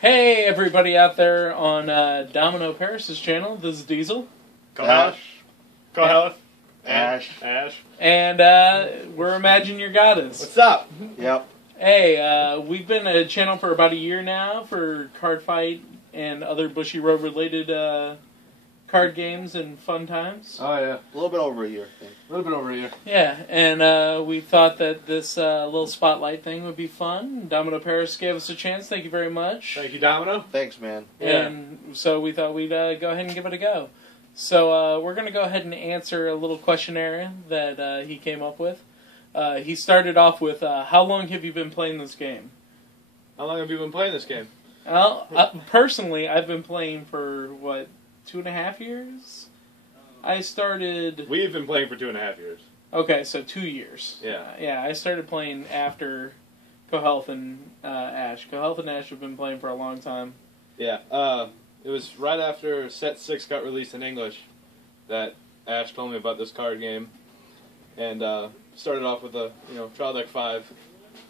Hey, everybody out there on Domino Paris' channel. This is Diesel. Kohaleth. Ash. And we're Imagine Your Goddess. What's up? Yep. Hey, we've been a channel for about a year now for card fight and other Bushiroad related card games and fun times. Oh, yeah. A little bit over a year, I think. A little bit over a year. Yeah, and we thought that this little spotlight thing would be fun. Domino Paris gave us a chance. Thank you very much. Thank you, Domino. Thanks, man. And so we thought we'd go ahead and give it a go. So we're going to go ahead and answer a little questionnaire that he came up with. He started off with, how long have you been playing this game? How long have you been playing this game? Well, personally, I've been playing for, 2.5 years? I started... We've been playing for 2.5 years. Okay, so 2 years. Yeah. Yeah, I started playing after Kohaleth and Ash. Kohaleth and Ash have been playing for a long time. Yeah. It was right after Set 6 got released in English that Ash told me about this card game. And started off with a, Trial Deck 5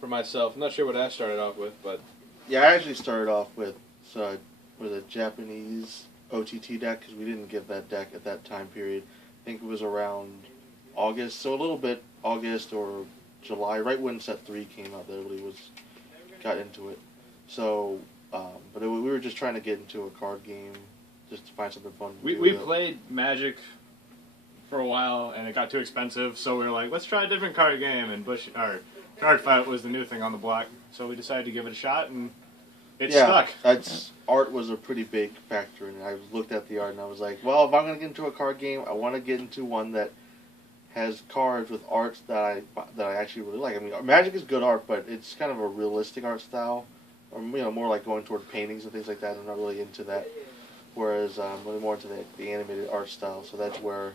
for myself. I'm not sure what Ash started off with, but... Yeah, I actually started off with a Japanese OTT deck, because we didn't get that deck at that time period. I think it was around August, so a little bit August or July, right when Set 3 came out, that everybody got into it. So, but we were just trying to get into a card game, just to find something fun to do. We played Magic for a while, and it got too expensive, so we were like, let's try a different card game, and Card Fight was the new thing on the block, so we decided to give it a shot, and it stuck. Art was a pretty big factor, and I looked at the art, and I was like, well, if I'm going to get into a card game, I want to get into one that has cards with arts that I actually really like. I mean, Magic is good art, but it's kind of a realistic art style, or more like going toward paintings and things like that. I'm not really into that, whereas I'm really more into the animated art style, so that's where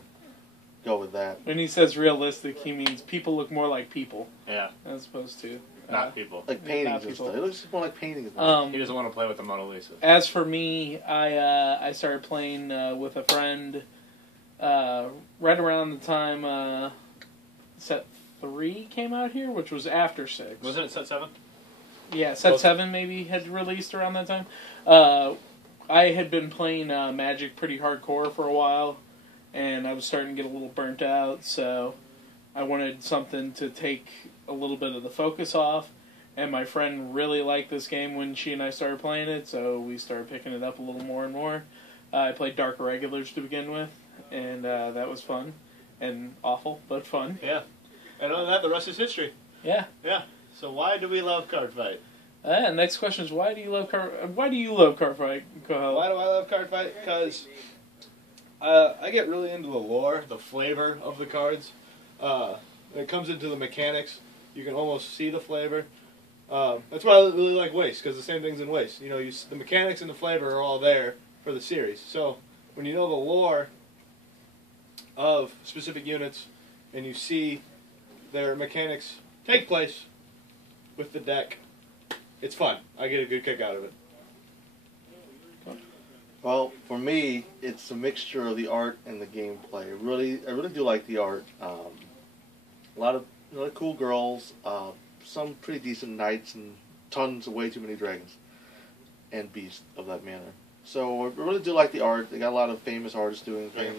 go with that. When he says realistic, he means people look more like people. Yeah. As opposed to... Not people. Like paintings and stuff. It looks more like paintings. He doesn't want to play with the Mona Lisa. As for me, I started playing with a friend right around the time Set 3 came out here, which was after 6. Wasn't it Set 7? Yeah, Set 7 maybe had released around that time. I had been playing Magic pretty hardcore for a while, and I was starting to get a little burnt out, so I wanted something to take a little bit of the focus off, and my friend really liked this game when she and I started playing it, so we started picking it up a little more and more. I played Dark Irregulars to begin with, and that was fun, and awful, but fun. Yeah. And other than that, the rest is history. Yeah. Yeah. So why do we love Card Fight? Next question is, why do you love Card Fight, Kohaleth? Why do I love Card Fight? Because I get really into the lore, the flavor of the cards. When it comes into the mechanics, you can almost see the flavor. That's why I really like Waste, because the same thing's in Waste. The mechanics and the flavor are all there for the series. So when you know the lore of specific units and you see their mechanics take place with the deck, it's fun. I get a good kick out of it. Well, for me, it's a mixture of the art and the gameplay. I really do like the art. A lot of cool girls, some pretty decent knights, and tons of way too many dragons and beasts of that manner. So I really do like the art. They got a lot of famous artists doing things.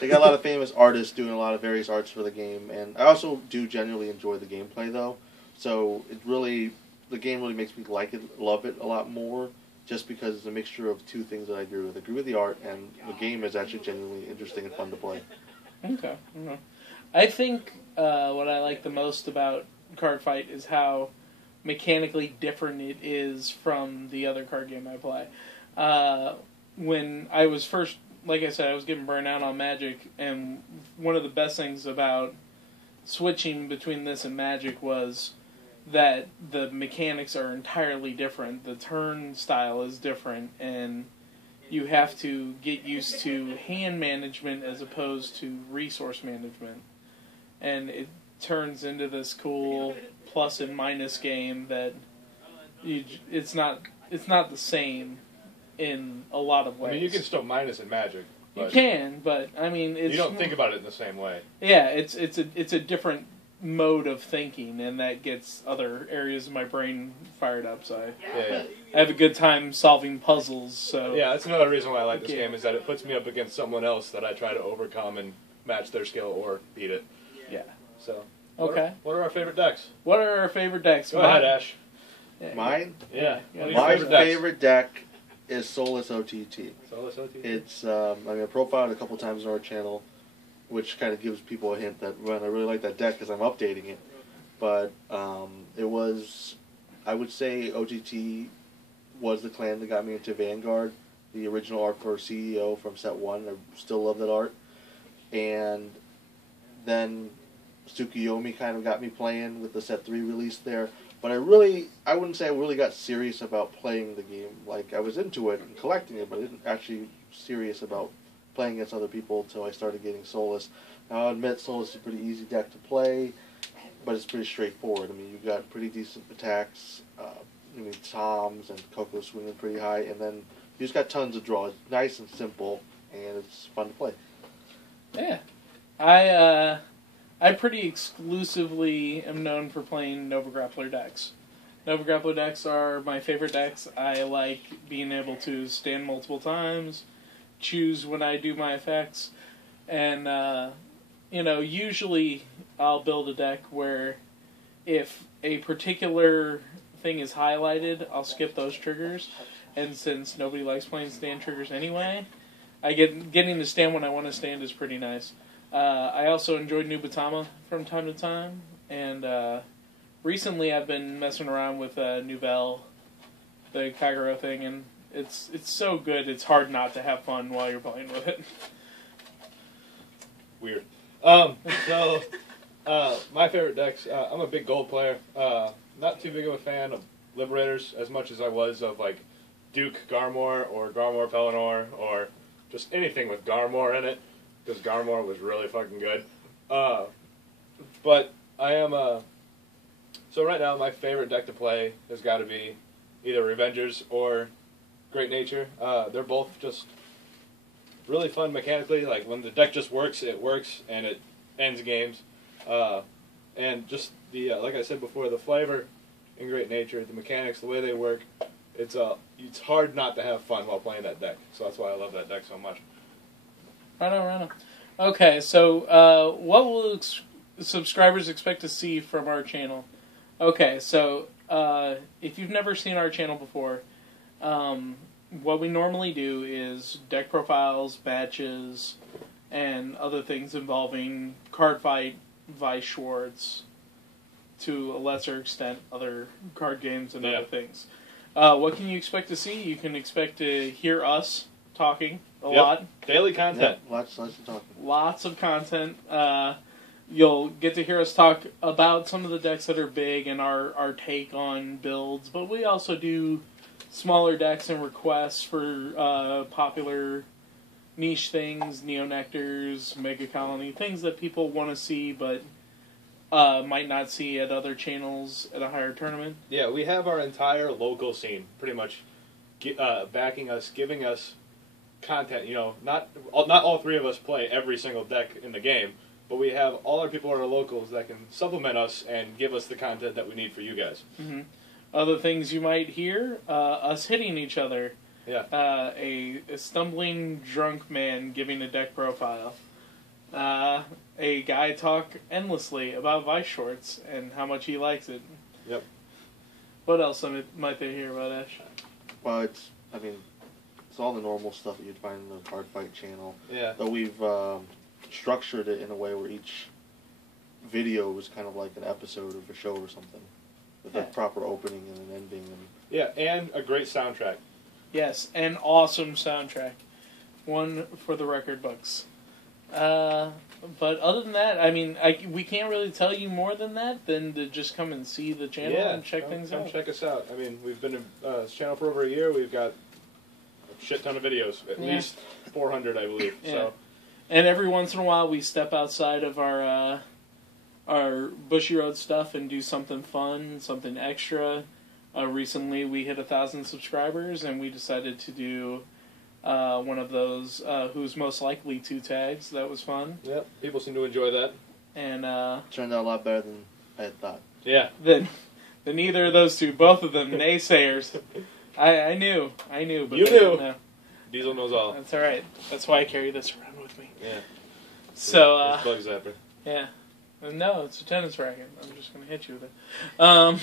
They got a lot of famous artists doing a lot of various arts for the game, and I also do genuinely enjoy the gameplay though. So the game really makes me love it a lot more, just because it's a mixture of two things that I agree with. I agree with the art, and the game is actually genuinely interesting and fun to play. Okay. I think what I like the most about Card Fight is how mechanically different it is from the other card game I play. When I was first, like I said, I was getting burnt out on Magic, and one of the best things about switching between this and Magic was that the mechanics are entirely different. The turn style is different, and you have to get used to hand management as opposed to resource management. And it turns into this cool plus and minus game that it's not the same in a lot of ways. I mean, you can still minus in Magic. You can, but I mean, you don't think about it in the same way. Yeah, it's a different mode of thinking, and that gets other areas of my brain fired up. So Yeah. I have a good time solving puzzles. So Yeah, that's another reason why I like this Okay. game is that it puts me up against someone else that I try to overcome and match their skill or beat it. yeah. So Okay. What are our favorite decks? What are our favorite decks? Go ahead, Ash. Yeah. Mine? Yeah. Yeah. What are your My favorite decks? favorite deck is Solus OTT. Solus OTT? It's, I mean, I profiled it a couple times on our channel, which kind of gives people a hint that, man, I really like that deck because I'm updating it. But it was, I would say OTT was the clan that got me into Vanguard, the original art for CEO from set 1. I still love that art. And then Tsukuyomi kind of got me playing with the set 3 release there. But I wouldn't say I really got serious about playing the game. Like, I was into it and collecting it, but I didn't actually serious about playing against other people until I started getting Solus. Now, I'll admit Solus is a pretty easy deck to play, but it's pretty straightforward. I mean, you've got pretty decent attacks. I mean, Toms and Coco swinging pretty high, and then you just got tons of draw. It's nice and simple, and it's fun to play. Yeah. I pretty exclusively am known for playing Nova Grappler decks. Nova Grappler decks are my favorite decks. I like being able to stand multiple times, choose when I do my effects, and, usually I'll build a deck where if a particular thing is highlighted, I'll skip those triggers, and since nobody likes playing stand triggers anyway, getting to stand when I want to stand is pretty nice. I also enjoyed Nubatama from time to time, and recently I've been messing around with Nouvelle, the Kagero thing, and it's so good, it's hard not to have fun while you're playing with it. Weird. My favorite decks, I'm a big gold player. Not too big of a fan of Liberators as much as I was of, like, Duke Garmor or Garmor Pelennor or just anything with Garmor in it, because Garmor was really fucking good. But I am so right now my favorite deck to play has got to be either Revengers or Great Nature. They're both just really fun mechanically. Like, when the deck just works, it works, and it ends games. And just the, like I said before, the flavor in Great Nature, the mechanics, the way they work, it's hard not to have fun while playing that deck. So that's why I love that deck so much. Right on. Okay, so what will subscribers expect to see from our channel? Okay, so if you've never seen our channel before, what we normally do is deck profiles, batches, and other things involving Cardfight, Weiss Schwarz, to a lesser extent, other card games and other things. What can you expect to see? You can expect to hear us talking a lot. Daily content. Yeah, lots of talking. Lots of content. You'll get to hear us talk about some of the decks that are big and our take on builds, but we also do smaller decks and requests for popular niche things, Neo-Nectars, Mega Colony, things that people want to see but might not see at other channels at a higher tournament. Yeah, we have our entire local scene pretty much backing us, giving us content. You know, not all three of us play every single deck in the game, but we have all our people who are locals that can supplement us and give us the content that we need for you guys. Mm-hmm. Other things you might hear, us hitting each other. Yeah. A stumbling drunk man giving a deck profile. A guy talk endlessly about Weiss Schwarz and how much he likes it. Yep. What else might they hear about Ash? Well, it's all the normal stuff that you'd find in the Cardfight channel. Yeah. Though we've structured it in a way where each video is kind of like an episode of a show or something, with a proper opening and an ending. Yeah, and a great soundtrack. Yes, an awesome soundtrack. One for the record books. But other than that, I mean, we can't really tell you more than that than to just come and see the channel and check things out. Check us out. I mean, we've been in this channel for over a year. We've got a shit ton of videos, at least 400, I believe. Yeah. So, and every once in a while, we step outside of our Bushy Road stuff and do something fun, something extra. Recently, we hit 1,000 subscribers, and we decided to do one of those Who's Most Likely 2 tags. That was fun. yep, people seem to enjoy that. and Turned out a lot better than I had thought. Yeah. than either of those two. Both of them naysayers. I knew, but You they knew. didn't know. Diesel knows all. That's all right. That's why I carry this around with me. Yeah. So, It's bug zapper. yeah. No, it's a tennis racket. I'm just going to hit you with it.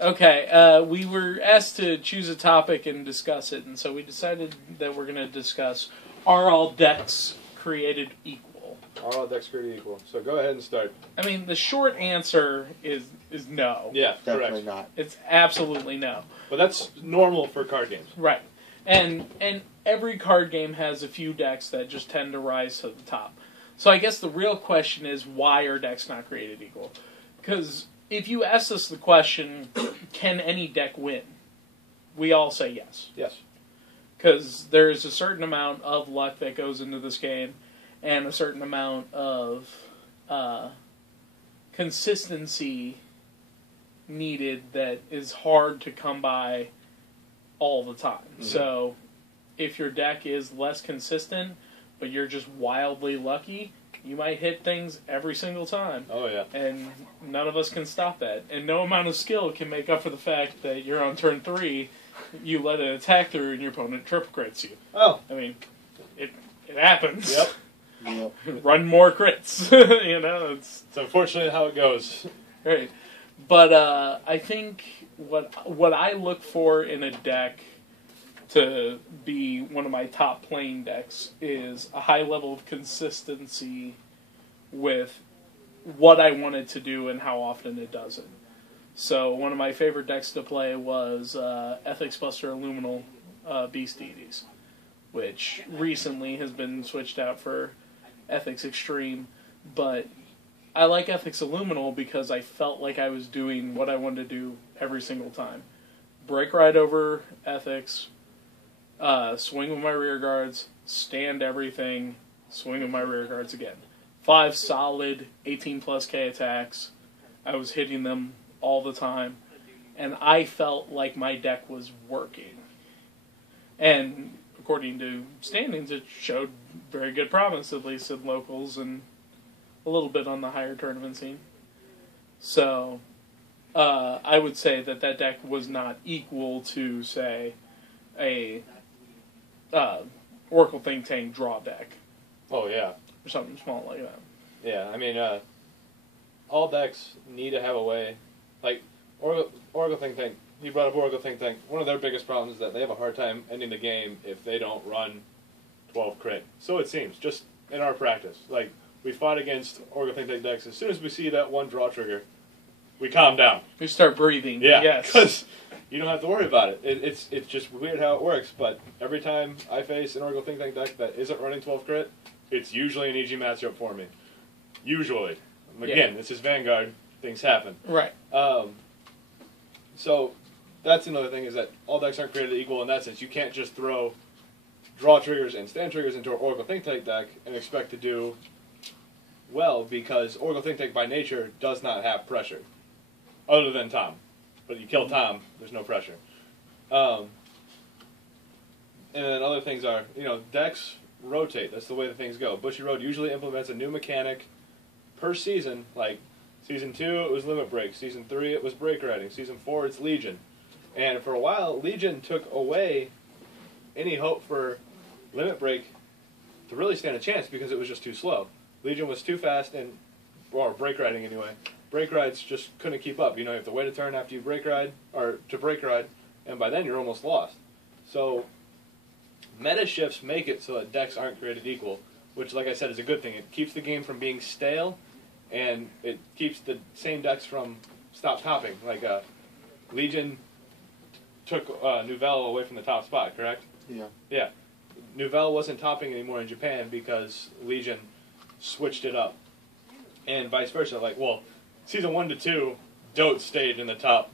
Okay, we were asked to choose a topic and discuss it, and so we decided that we're going to discuss, are all decks created equal? Are all decks created equal? So go ahead and start. I mean, the short answer is no. Yeah, Definitely correct. not. It's absolutely no. But that's normal for card games. Right. And every card game has a few decks that just tend to rise to the top. So I guess the real question is, why are decks not created equal? Because if you ask us the question, can any deck win? We all say yes. Yes. Because there's a certain amount of luck that goes into this game, and a certain amount of consistency needed that is hard to come by all the time. Mm-hmm. So if your deck is less consistent, but you're just wildly lucky, you might hit things every single time. Oh, yeah. And none of us can stop that. And no amount of skill can make up for the fact that you're on turn 3, you let an attack through, and your opponent triple crits you. Oh. I mean, it happens. Yep. Yep. Run more crits. You know, It's unfortunately how it goes. right. But I think what I look for in a deck to be one of my top playing decks is a high level of consistency with what I want it to do and how often it does it. So one of my favorite decks to play was Ethics Buster Illuminal Beast Deities, which recently has been switched out for Ethics Extreme, but I like Ethics Illuminal because I felt like I was doing what I wanted to do every single time. Break right over Ethics, swing with my rear guards, stand everything, swing with my rear guards again. 5 solid 18 plus K attacks. I was hitting them all the time, and I felt like my deck was working. And according to standings, it showed very good promise, at least in locals and a little bit on the higher tournament scene. So I would say that deck was not equal to, say, a Oracle Think Tank draw deck Oh, yeah. or something small like that. Yeah, I mean, all decks need to have a way. Like, Oracle Think Tank, you brought up Oracle Think Tank. One of their biggest problems is that they have a hard time ending the game if they don't run 12 crit. So it seems, just in our practice. Like, we fought against Oracle Think Tank decks. As soon as we see that one draw trigger, we calm down. We start breathing. Yeah, Yes. because you don't have to worry about it. It's just weird how it works, but every time I face an Oracle Think Tank deck that isn't running 12 crit, it's usually an EG matchup for me. Usually. Again, this is Vanguard. Things happen. Right. So that's another thing, is that all decks aren't created equal in that sense. You can't just throw draw triggers and stand triggers into an Oracle Think Tank deck and expect to do well, because Oracle Think Tank by nature does not have pressure. Other than Tom. But you kill Tom, there's no pressure. And then other things are, decks rotate. That's the way that things go. Bushy Road usually implements a new mechanic per season. Like, Season 2, it was Limit Break. Season 3, it was Break Riding. Season 4, it's Legion. And for a while, Legion took away any hope for Limit Break to really stand a chance because it was just too slow. Legion was too fast, or Break Riding anyway. Break Rides just couldn't keep up. You have to wait a turn after you Break Ride, or to Break Ride, and by then you're almost lost. So, meta shifts make it so that decks aren't created equal, which, like I said, is a good thing. It keeps the game from being stale, and it keeps the same decks from stop topping. Like, Legion took Nouvelle away from the top spot, correct? Yeah. Yeah. Nouvelle wasn't topping anymore in Japan because Legion switched it up. And vice versa. Like, well, Season 1 to 2, Dote stayed in the top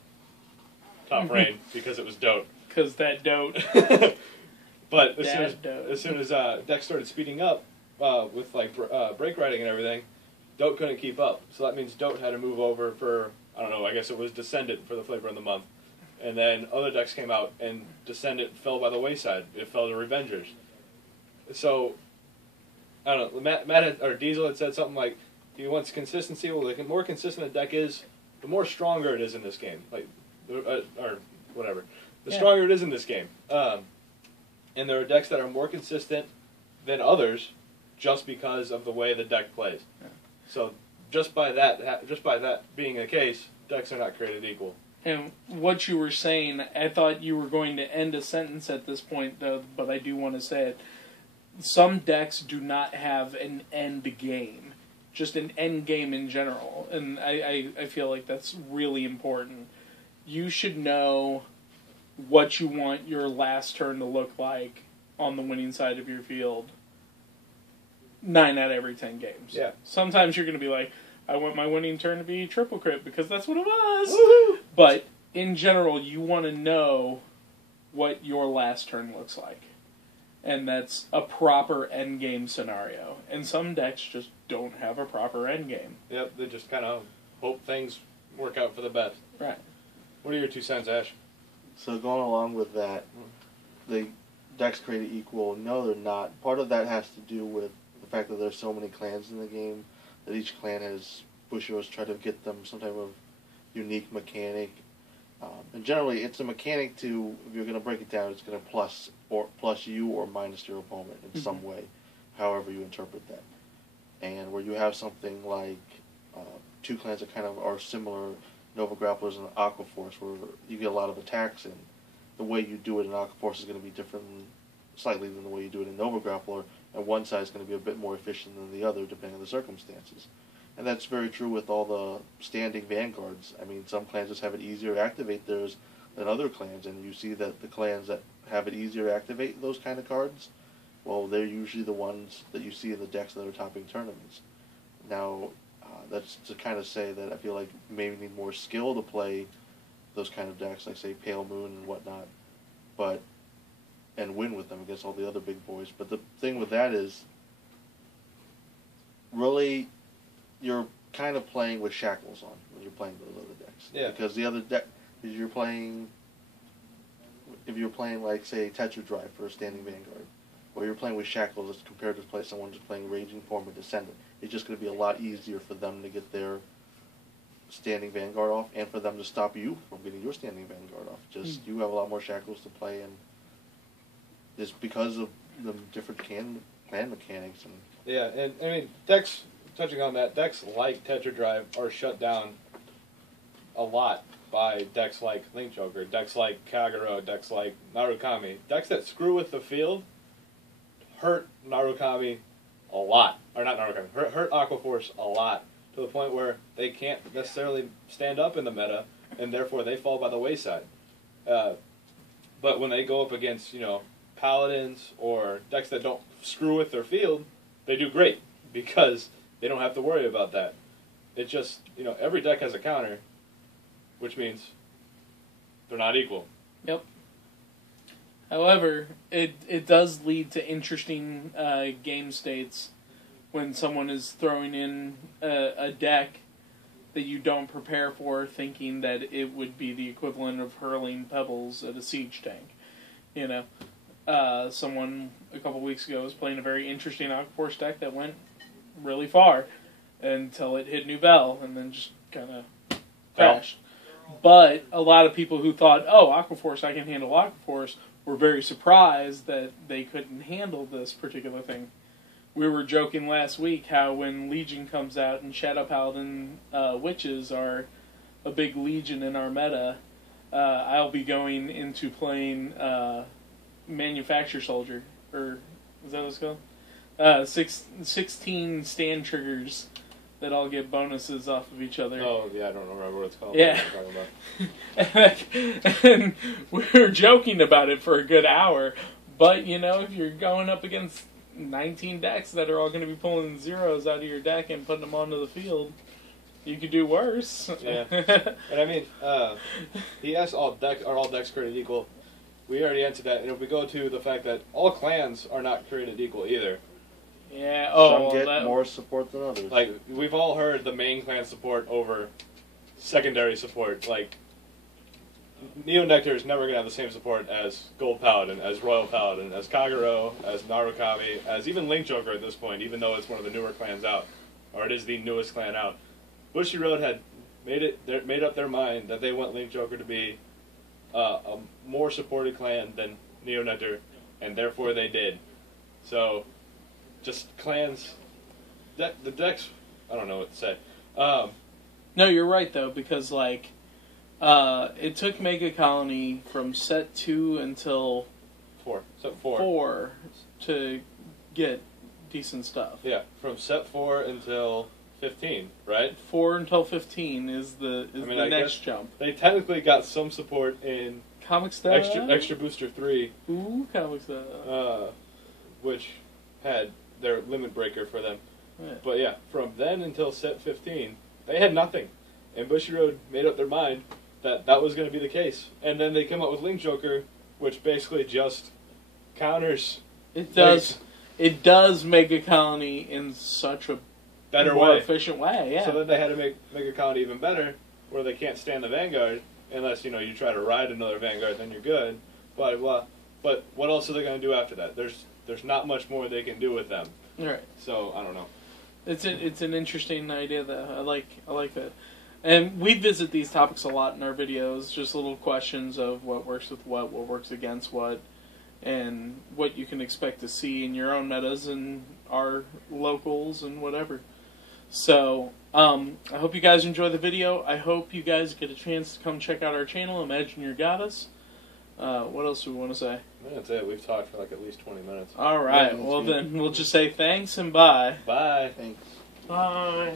reign because it was Dote. Because that Dote. But as soon as decks started speeding up with like break riding and everything, Dote couldn't keep up. So that means Dote had to move over for, I don't know, I guess it was Descendant for the flavor of the month. And then other decks came out, and Descendant fell by the wayside. It fell to Revengers. So, I don't know, Matt or Diesel had said something like, he wants consistency. Well, the more consistent a deck is, the more stronger it is in this game. Like, or whatever. The stronger it is in this game. And there are decks that are more consistent than others just because of the way the deck plays. Yeah. So just by that being the case, decks are not created equal. And what you were saying, I thought you were going to end a sentence at this point, though, but I do want to say it. Some decks do not have an end game, just an end game in general, and I feel like that's really important. You should know what you want your last turn to look like on the winning side of your field 9 out of every 10 games. Yeah. Sometimes you're going to be like, I want my winning turn to be triple crit because that's what it was. Woo-hoo! But in general, you want to know what your last turn looks like. And that's a proper endgame scenario. And some decks just don't have a proper endgame. Yep, they just kind of hope things work out for the best. Right. What are your 2 cents, Ash? So going along with that, the decks created equal. No, they're not. Part of that has to do with the fact that there's so many clans in the game that each clan has Bushos try to get them some type of unique mechanic. And generally, it's a mechanic to, if you're going to break it down, it's going to plus you or minus your opponent in some way, however you interpret that. And where you have something like 2 clans that kind of are similar, Nova Grapplers and Aqua Force, where you get a lot of attacks, and the way you do it in Aqua Force is going to be different slightly than the way you do it in Nova Grappler, and one side is going to be a bit more efficient than the other depending on the circumstances. And that's very true with all the standing vanguards. I mean, some clans just have it easier to activate theirs than other clans, and you see that the clans that have it easier to activate those kind of cards, well, they're usually the ones that you see in the decks that are topping tournaments. Now, that's to kind of say that I feel like you maybe need more skill to play those kind of decks, like, say, Pale Moon and whatnot, and win with them against all the other big boys. But the thing with that is, really, you're kind of playing with shackles on when you're playing those other decks. Yeah. Because the other deck, if you're playing, like, say, Tetra Drive for a standing vanguard, or you're playing with shackles as compared to someone just playing Raging Form or Descendant, it's just going to be a lot easier for them to get their standing vanguard off, and for them to stop you from getting your standing vanguard off. Just you have a lot more shackles to play, and just because of the different clan mechanics. And Yeah, and I mean, decks, touching on that, decks like Tetra Drive are shut down a lot by decks like Link Joker, decks like Kagero, decks like Narukami. Decks that screw with the field hurt Narukami a lot. Or not Narukami, hurt Aqua Force a lot, to the point where they can't necessarily stand up in the meta, and therefore they fall by the wayside. But when they go up against, Paladins or decks that don't screw with their field, they do great, because they don't have to worry about that. It just, every deck has a counter, which means they're not equal. Yep. However, it does lead to interesting game states when someone is throwing in a deck that you don't prepare for, thinking that it would be the equivalent of hurling pebbles at a siege tank. Someone a couple weeks ago was playing a very interesting Aqua Force deck that went really far until it hit Nouvelle and then just kind of crashed. But a lot of people who thought, Aqua Force, I can handle Aqua Force, were very surprised that they couldn't handle this particular thing. We were joking last week how when Legion comes out and Shadow Paladin Witches are a big Legion in our meta, I'll be going into playing Manufacture Soldier, or is that what it's called? 16 stand triggers that all get bonuses off of each other. Oh, yeah, I don't remember what it's called. Yeah. And we were joking about it for a good hour, but, if you're going up against 19 decks that are all going to be pulling zeros out of your deck and putting them onto the field, you could do worse. Yeah. And I mean, he asked are all decks created equal? We already answered that, and if we go to the fact that all clans are not created equal either. Yeah, some get more support than others. Like, we've all heard the main clan support over secondary support. Like, Neo Nectar is never going to have the same support as Gold Paladin, as Royal Paladin, as Kagero, as Narukami, as even Link Joker at this point, even though it's one of the newer clans out. or it is the newest clan out. Bushiroad had made up their mind that they want Link Joker to be a more supported clan than Neo Nether, and therefore they did. So, just clans, the decks, I don't know what to say. No, you're right though, because like, it took Mega Colony from set 2 until set 4 to get decent stuff. Yeah, from set 4 until 15, right? 4 until 15 is the I next jump. They technically got some support in Comic Style? Extra Booster 3. Ooh, Comic Style. Which had their limit breaker for them. Yeah. But yeah, from then until set 15, they had nothing. And Bushiroad made up their mind that that was going to be the case. And then they came up with Link Joker, which basically just counters. It does. It does Mega Colony in such a better more way, efficient way. Yeah. So then they had to make Mega Colony even better, where they can't stand the Vanguard unless you try to ride another Vanguard, then you're good. Blah blah. But what else are they going to do after that? There's not much more they can do with them. Right. So I don't know. It's an interesting idea that I like that. And we visit these topics a lot in our videos, just little questions of what works with what works against what, and what you can expect to see in your own metas and our locals and whatever. So, I hope you guys enjoy the video. I hope you guys get a chance to come check out our channel, Imagine Your Goddess. What else do we want to say? That's it. We've talked for like at least 20 minutes. Alright, well then, we'll just say thanks and bye. Bye. Thanks. Bye.